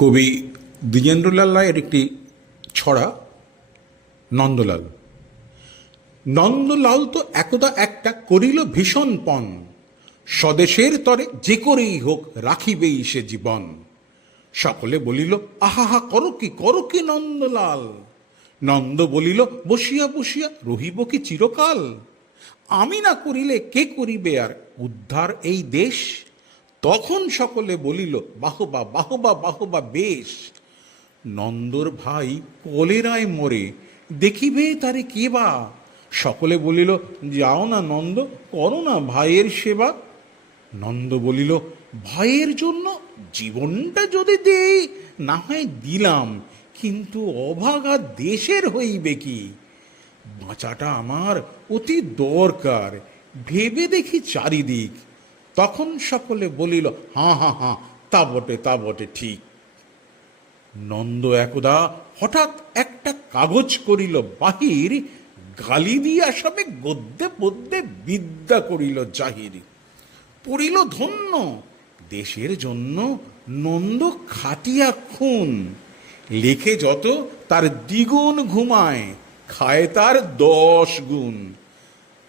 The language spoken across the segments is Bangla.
কবি দ্বিজেন্দ্রলাল রায়ের একটি ছড়া নন্দলাল। নন্দলাল তো একদা একটা করিল ভীষণ পণ, স্বদেশের তরে যে করেই হোক রাখিবেই সে জীবন। সকলে বলিল আহা করো কি নন্দলাল। নন্দ বলিল বসিয়া বসিয়া রহিব কি চিরকাল। আমি না করিলে কে করিবে আর উদ্ধার এই দেশ। তখন সকলে বলিল বাহবা বাহবা বাহবা বেশ। নন্দর ভাই কলেরায় মরে, দেখিবে তারে কে বা। সকলে বলিল যাও না নন্দ, করো না ভাইয়ের সেবা। নন্দ বলিল ভাইয়ের জন্য জীবনটা যদি দেই, না হয় দিলাম, কিন্তু অভাগা দেশের হইবে কি। বাঁচাটা আমার অতি দরকার, ভেবে দেখি চারিদিক। তখন সকলে বলিল হাঁ, তা বটে ঠিক। নন্দ একদা হঠাৎ একটা কাগজ করিল বাহির, গালি দিয়া সবে গদ্যে পদ্যে বিদ্যা করিল জাহির। পড়িল ধন্য, দেশের জন্য নন্দ খাটিয়া খুন। লেখে যত তার দ্বিগুণ ঘুমায়, খায় তার 10 গুণ।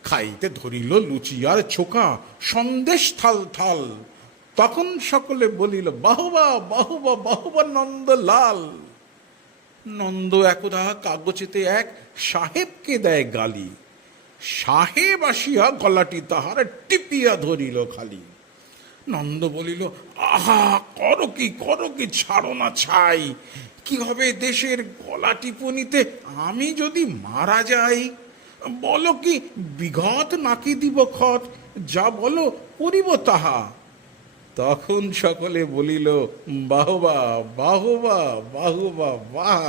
খাইতে ধরিল লুচি আর ছোকা, সন্দেশ থাল থাল। তখন সকলে বলিল বাহবা বাহবা বাহবা নন্দলাল। নন্দ একদা কাগজেতে এক সাহেবকে দেয় গালি। সাহেব আসিয়া গলাটি তাহার টিপিয়া ধরিল খালি। নন্দ বলিল আহা করো কি ছাড়ো না ছাই। কি হবে দেশের গলা টিপুনিতে আমি যদি মারা যাই। বলো কি বিঘত নাকি দিব খত, যা বলো করিব তাহা। তখন সকলে বলিল বাহবা বাহবা বাহবা বাহ।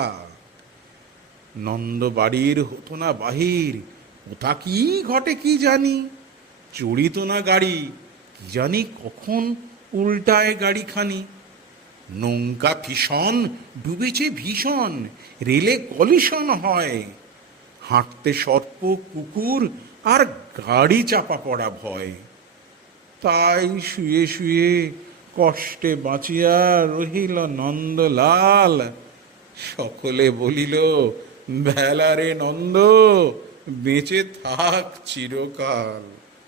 নন্দ বাড়ির হতো না বাহির, কোথা কি ঘটে কি জানি। চড়িত না গাড়ি, কি জানি কখন উল্টায় গাড়িখানি। নৌকা ভীষণ ডুবেছে ভীষণ, রেলে কলিশন হয়। হাঁটতে সর্প কুকুর আর গাড়ি চাপা পড়া ভয়। তাই শুয়ে শুয়ে কষ্টে বাঁচিয়া রহিল নন্দলাল। সকলে বলিল ভেলা রে নন্দ, বেঁচে থাক চিরকাল।